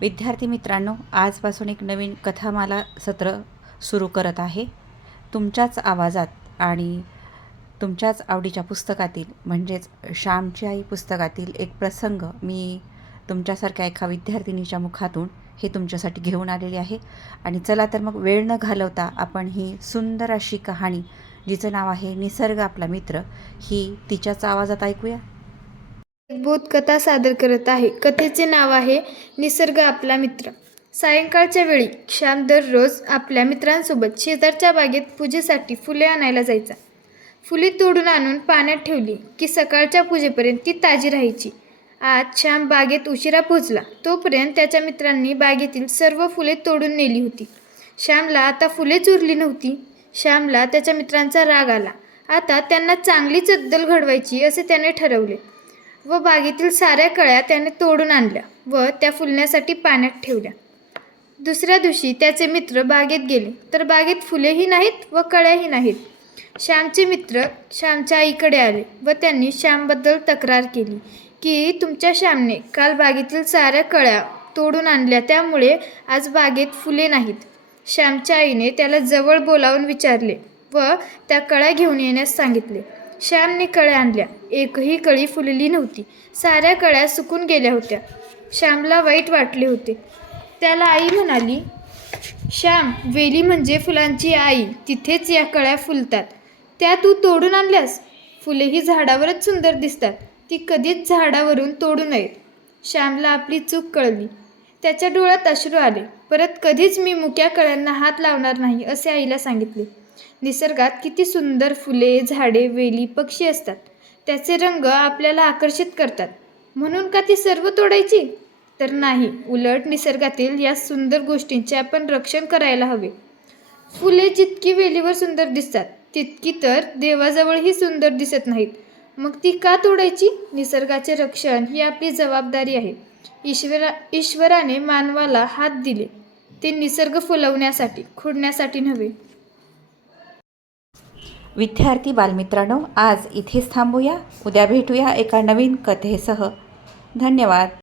विद्यार्थी मित्रांनो आजपासून एक नवीन कथामाला सत्र सुरू करत आहे. तुमच्याच आवाजात आणि तुमच्याच आवडीच्या पुस्तकातील म्हणजेच श्यामची आई पुस्तकातील एक प्रसंग मी तुमच्यासारख्या एका विद्यार्थिनीच्या मुखातून हे तुमच्यासाठी घेऊन आलेली आहे. आणि चला तर मग वेळ न घालवता आपण ही सुंदर अशी कहाणी जिचं नाव आहे निसर्ग आपला मित्र ही तिच्याच आवाजात ऐकूया. कथा सादर करत आहे. कथेचे नाव आहे निसर्ग आपला मित्र. सायंकाळच्या वेळी श्याम दररोज आपल्या मित्रांसोबत शेजारच्या बागेत पूजेसाठी फुले आणायला जायचा. फुले तोडून आणून पाण्यात ठेवली की सकाळच्या पूजेपर्यंत ती ताजी राहायची. आज श्याम बागेत उशिरा पोहोचला. तोपर्यंत त्याच्या मित्रांनी बागेतील सर्व फुले तोडून नेली होती. श्यामला आता फुलेच उरली नव्हती. श्यामला त्याच्या मित्रांचा राग आला. आता त्यांना चांगलीच अद्दल घडवायची असे त्याने ठरवले. व बागेतील साऱ्या कळ्या त्याने तोडून आणल्या व त्या फुलण्यासाठी पाण्यात ठेवल्या. दुसऱ्या दिवशी त्याचे मित्र बागेत गेले. तर बागेत फुलेही नाहीत व कळ्याही नाहीत. श्यामचे मित्र श्यामच्या आईकडे आले व त्यांनी श्यामबद्दल तक्रार केली की तुमच्या श्यामने काल बागेतील साऱ्या कळ्या तोडून आणल्या. त्यामुळे आज बागेत फुले नाहीत. श्यामच्या आईने त्याला जवळ बोलावून विचारले व त्या कळ्या घेऊन येण्यास सांगितले. श्यामने कळ्या आणल्या. एकही कळी फुलली नव्हती. साऱ्या कळ्या सुकून गेल्या होत्या. श्यामला वाईट वाटले होते. त्याला आई म्हणाली श्याम वेली म्हणजे फुलांची आई. तिथेच या कळ्या फुलतात. त्या तू तोडून आणल्यास? फुले ही झाडावरच सुंदर दिसतात. ती कधीच झाडावरून तोडू नयेत. श्यामला आपली चूक कळली. त्याच्या डोळ्यात अश्रू आले. परत कधीच मी मुक्या कळ्यांना हात लावणार नाही असे आईला सांगितले. निसर्गात किती सुंदर फुले झाडे वेली पक्षी असतात. त्याचे रंग आपल्याला आकर्षित करतात. म्हणून का ती सर्व तोडायची? तर नाही. उलट निसर्गातील या सुंदर गोष्टींचे आपण रक्षण करायला हवे. फुले जितकी वेलीवर सुंदर दिसतात तितकी तर देवाजवळही सुंदर दिसत नाहीत. मग ती का तोडायची? निसर्गाचे रक्षण ही आपली जबाबदारी आहे. ईश्वरा ईश्वराने मानवाला हात दिले. ते निसर्ग फुलवण्यासाठी खुडण्यासाठी नव्हे. विद्यार्थी बालमित्रांनो आज इथेच थांबूया. उद्या भेटूया एका नवीन कथेसह. धन्यवाद.